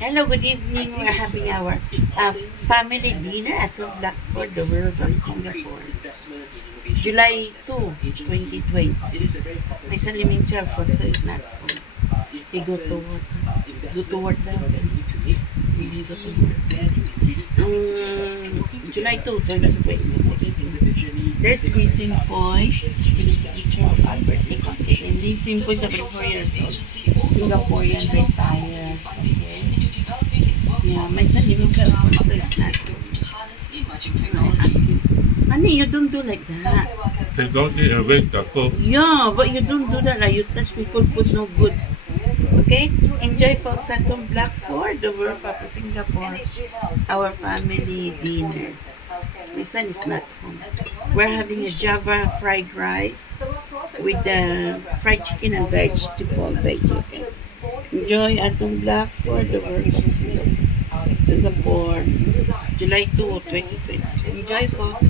Hello, good evening. We're having our family dinner at Blackford, the World of Singapore. July 2, 2026. May saliming 12 also is not home. He go to work. Go to work daw. He go to work. July 2, 2026. There's Lee Simpoy. There's a picture of Albert Lee. And Lee Simpoy, 74 years old. Singaporean retired. Okay. Yeah, may saliming 12 also is not home. I ask him, honey, you don't do like that. They don't eat and waste their food. Yeah, but you don't do that. Like you touch people food, no good. Okay? Enjoy folks at Blackford, the World of Singapore. Our family dinner. My son is not home. We're having a Java fried rice with the fried chicken and vegetable veggie. Okay? Enjoy at Blackford, the World of Singapore. July 2, 2020. Enjoy folks.